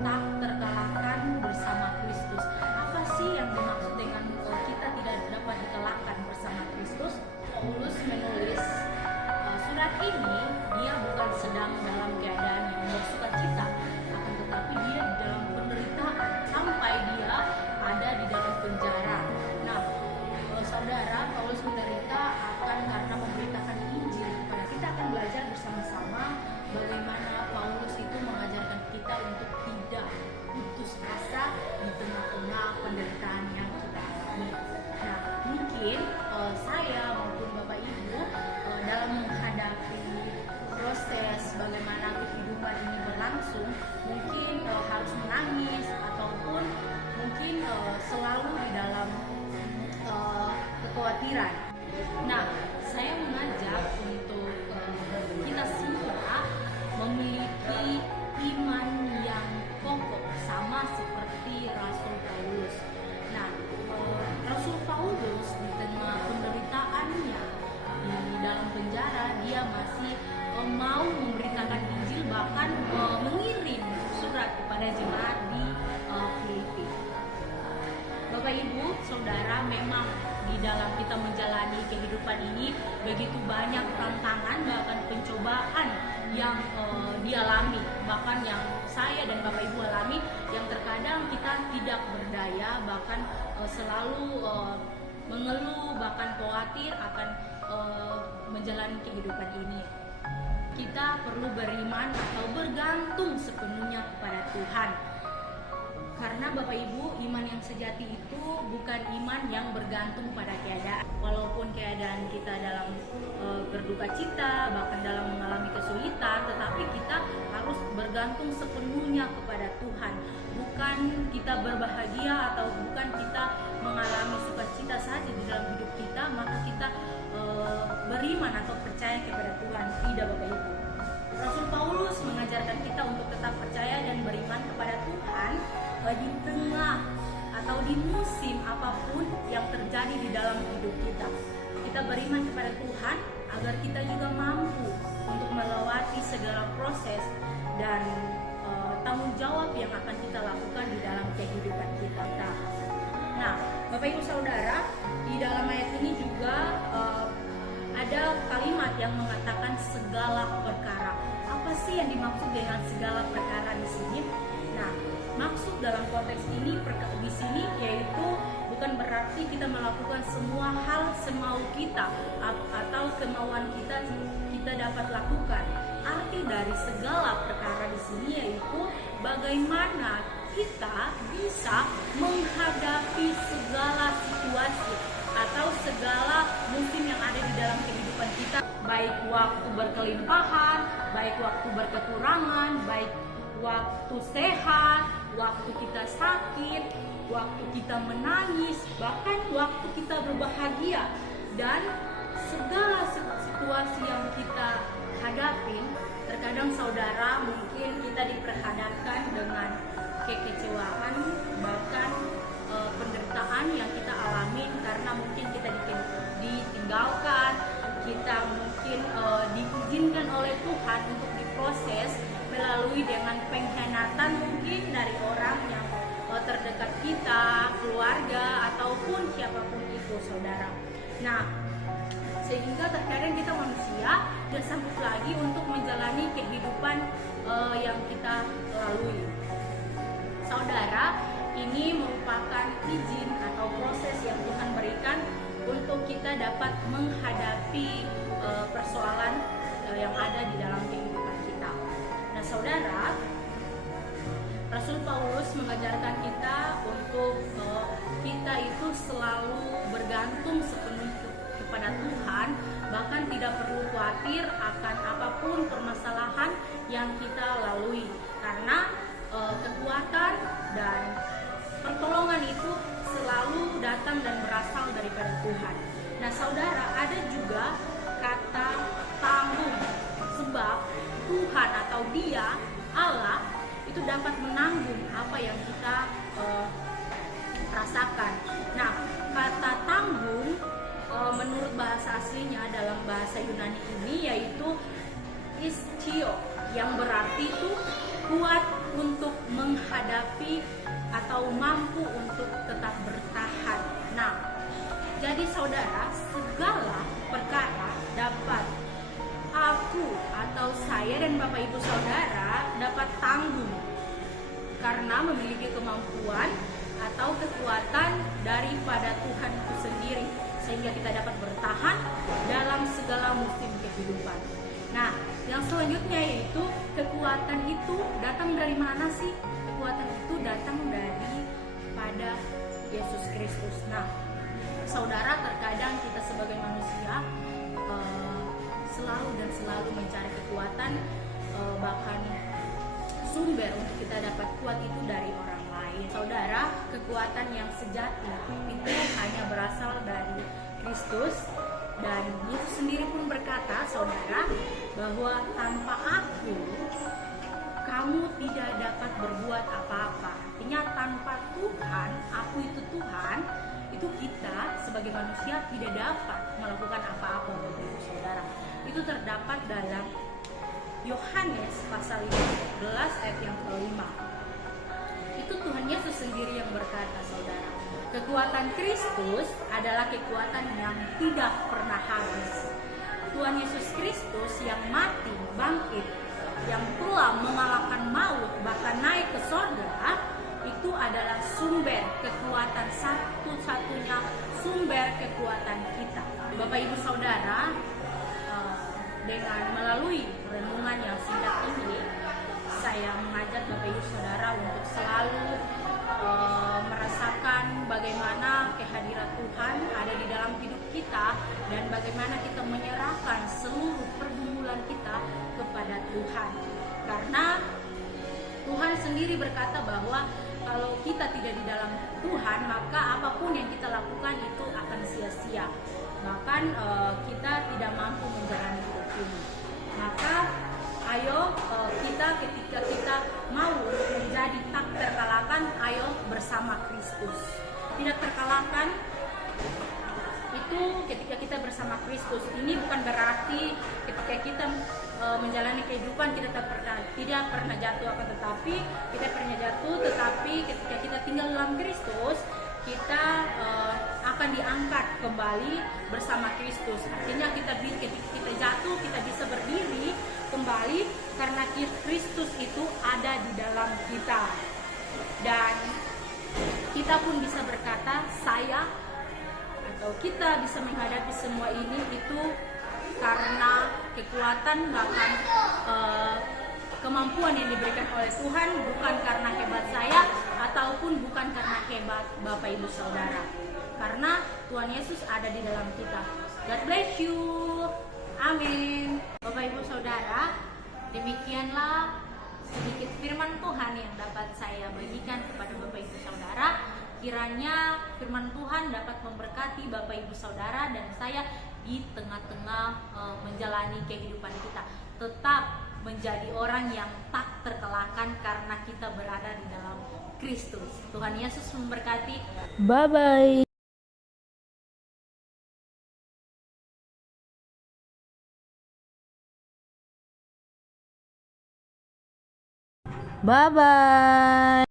tak terkalahkan bersama Kristus. Apa sih yang dimaksud dengan kita tidak dapat dikalahkan bersama Kristus? Paulus menulis surat ini, dia bukan sedang dalam keadaan yang bersuka cita, akan tetapi dia di dalam penderitaan sampai dia ada di dalam penjara. Nah, saudara, Paulus menderita akan karena memberitakan Injil kepada kita. Akan belajar bersama-sama bagaimana Paulus itu mengajarkan kita untuk tidak putus asa di tengah-tengah penderitaan yang kita alami. Nah, mungkin saya maupun Bapak Ibu dalam menghadapi proses bagaimana kehidupan ini berlangsung, mungkin harus menangis ataupun mungkin selalu di dalam kekhawatiran. Nah, saya mengajak untuk kita semua memiliki iman yang kokoh sama seperti Rasul Paulus. Nah, Rasul Paulus di tengah penderitaannya di dalam penjara, dia masih mau memberitakan Injil, bahkan mengirim surat kepada jemaat di Filipi. Bapak Ibu, saudara, memang di dalam kita menjalani kehidupan ini begitu banyak tantangan, bahkan pencobaan yang dialami, bahkan yang saya dan Bapak Ibu alami, yang terkadang kita tidak berdaya, bahkan selalu mengeluh, bahkan khawatir akan menjalani kehidupan ini. Kita perlu beriman atau bergantung sepenuhnya kepada Tuhan. Karena Bapak Ibu, iman yang sejati itu bukan iman yang bergantung pada keadaan. Walaupun keadaan kita dalam berduka cita, bahkan dalam mengalami kesulitan, tetapi kita harus bergantung sepenuhnya kepada Tuhan. Bukan kita berbahagia atau bukan kita mengalami sukacita saja di dalam hidup kita, maka kita beriman atau percaya kepada Tuhan. Tidak, Bapak Ibu. Rasul Paulus mengajarkan kita untuk tetap percaya dan beriman kepada Tuhan di tengah atau di musim apapun yang terjadi di dalam hidup kita. Kita beriman kepada Tuhan agar kita juga mampu untuk melewati segala proses dan tanggung jawab yang akan kita lakukan di dalam kehidupan kita. Nah, Bapak Ibu Saudara, di dalam ayat ini juga ada kalimat yang mengatakan segala perkara. Apa sih yang dimaksud dengan segala perkara di sini? Nah, maksud dalam konteks ini di sini yaitu bukan berarti kita melakukan semua hal semau kita atau kemauan kita dapat lakukan. Arti dari segala perkara di sini yaitu bagaimana kita bisa menghadapi segala situasi atau segala musim yang ada di dalam kehidupan kita, baik waktu berkelimpahan, baik waktu berkekurangan, baik waktu sehat, waktu kita sakit, waktu kita menangis, bahkan waktu kita berbahagia. Dan segala situasi yang kita hadapi, terkadang saudara mungkin kita diperhadapkan dengan kekecewaan, bahkan penderitaan yang kita alami karena mungkin kita ditinggalkan, kita mungkin diizinkan oleh Tuhan untuk diproses melalui dengan pengkhianatan mungkin dari orang yang terdekat kita, keluarga, ataupun siapapun itu, saudara. Nah, sehingga terkadang kita manusia tidak sanggup lagi untuk menjalani kehidupan yang kita lalui. Saudara, ini merupakan izin atau proses yang Tuhan berikan untuk kita dapat menghadapi persoalan yang ada di dalam kehidupan kita. Nah, saudara, Rasul Paulus mengajarkan kita untuk kita itu selalu bergantung sepenuhnya kepada Tuhan, bahkan tidak perlu khawatir akan apapun permasalahan yang kita lalui, karena kekuatan dan pertolongan itu selalu datang dan berasal daripada Tuhan. Nah, saudara, ada juga kata tanggung, sebab Tuhan atau Dia, Allah, itu dapat menanggung apa yang kita rasakan. Nah, kata tanggung menurut bahasa aslinya dalam bahasa Yunani ini yaitu ischio, yang berarti itu kuat untuk menghadapi atau mampu untuk tetap bertahan. Nah, jadi saudara, segala perkara dapat aku atau saya dan Bapak Ibu Saudara dapat tanggung karena memiliki kemampuan atau kekuatan daripada Tuhan itu sendiri, sehingga kita dapat bertahan dalam segala musim kehidupan. Nah, yang selanjutnya yaitu kekuatan itu datang dari mana sih? Kekuatan itu datang dari pada Yesus Kristus. Nah, saudara, terkadang kita sebagai manusia selalu mencari kekuatan, bahkan sumber untuk kita dapat kuat itu dari orang lain. Saudara, kekuatan yang sejati itu hanya berasal dari Kristus, dan Yesus sendiri pun berkata, saudara, bahwa tanpa aku kamu tidak dapat berbuat apa-apa. Artinya tanpa Tuhan, aku itu Tuhan, itu kita sebagai manusia tidak dapat melakukan apa-apa, Bapak Ibu Saudara. Itu terdapat dalam Yohanes pasal 15 ayat yang ke-5. Itu Tuhan Yesus sendiri yang berkata, saudara, kekuatan Kristus adalah kekuatan yang tidak pernah habis. Tuhan Yesus Kristus yang mati, bangkit, yang telah mengalahkan maut, bahkan naik ke sorga, itu adalah sumber kekuatan, satu-satunya sumber kekuatan kita. Bapak Ibu Saudara, dengan melalui renungan yang singkat ini, saya mengajak Bapak Ibu Saudara untuk selalu merasakan bagaimana kehadiran Tuhan ada di dalam hidup kita, dan bagaimana kita menyerahkan seluruh pergumulan kita kepada Tuhan. Karena Tuhan sendiri berkata bahwa kalau kita tidak di dalam Tuhan, maka apapun yang kita lakukan itu akan sia-sia. Bahkan kita tidak mampu menjalani hidup ini. Maka ayo ketika kita mau menjadi tak terkalahkan, ayo bersama Kristus. Tidak terkalahkan itu ketika kita bersama Kristus. Ini bukan berarti ketika kita menjalani kehidupan kita tidak pernah jatuh, akan tetapi kita pernah jatuh, tetapi ketika kita tinggal dalam Kristus, kita akan diangkat kembali bersama Kristus. Artinya ketika kita jatuh, kita bisa berdiri kembali karena Kristus itu ada di dalam kita. Dan kita pun bisa berkata, saya atau kita bisa menghadapi semua ini itu karena kekuatan, bahkan kemampuan yang diberikan oleh Tuhan, bukan karena hebat saya ataupun bukan karena hebat Bapak Ibu Saudara, karena Tuhan Yesus ada di dalam kita. God bless you. Amin. Bapak Ibu Saudara, demikianlah sedikit firman Tuhan yang dapat saya bagikan kepada Bapak Ibu Saudara. Kiranya firman Tuhan dapat memberkati Bapak Ibu Saudara dan saya di tengah-tengah menjalani kehidupan kita. Tetap menjadi orang yang tak terkalahkan karena kita berada di dalam Kristus. Tuhan Yesus memberkati. Bye-bye. Bye-bye.